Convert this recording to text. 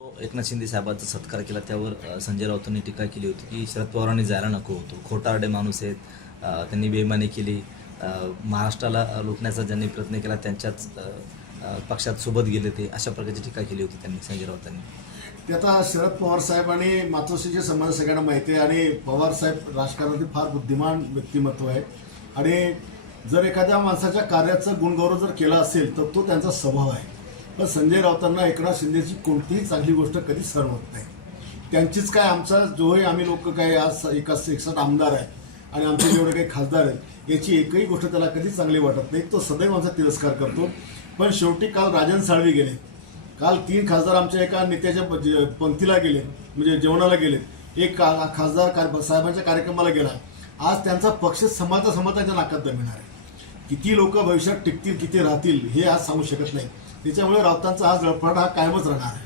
एकनाथ शिंदे साहेबांचा सत्कार केला त्यावर संजय राऊतांनी टीका केली होती की शरद पवारांनी जायला नको होतो, खोटारडे माणूस आहेत, त्यांनी बेईमानी केली, महाराष्ट्राला लुटण्याचा ज्यांनी प्रयत्न केला त्यांच्याच पक्षात सोबत गेले ते, अशा प्रकारची टीका केली होती त्यांनी संजय राऊतांनी. ते आता शरद पवार साहेब आणि मातोश्रीचे संबंध सगळ्यांना माहिती आहे आणि पवार साहेब राजकारणातील फार बुद्धिमान व्यक्तिमत्व आहे आणि जर एखाद्या माणसाच्या कार्याचं गुणगौरव जर केला असेल तर तो त्यांचा स्वभाव आहे. पण संजय राऊतांना एकनाथ शिंदेची कोणतीही चांगली गोष्ट कधी सहन होत नाही. त्यांचीच काय आमचा जोही आम्ही लोक काय आज 61 आमदार आहे आणि आमचे जेवढे काही खासदार आहेत याची एकही गोष्ट त्याला कधी चांगली वाटत नाही. तो सदैव आमचा तिरस्कार करतो. पण शेवटी काल राजन साळवी गेले, काल 3 खासदार आमच्या एका नेत्याच्या पंक्तीला गेले, म्हणजे जेवणाला गेले, एक खासदार साहेबांच्या कार्यक्रमाला गेला. आज त्यांचा पक्ष समाजाच्या नाकात दमिणार आहे. किती लोक भविष्यात टिकतील किती राहतील हे आज सांगू शकत नाही. त्याच्यामुळे राऊतांचा आज लढपट हा कायमच राहणार आहे.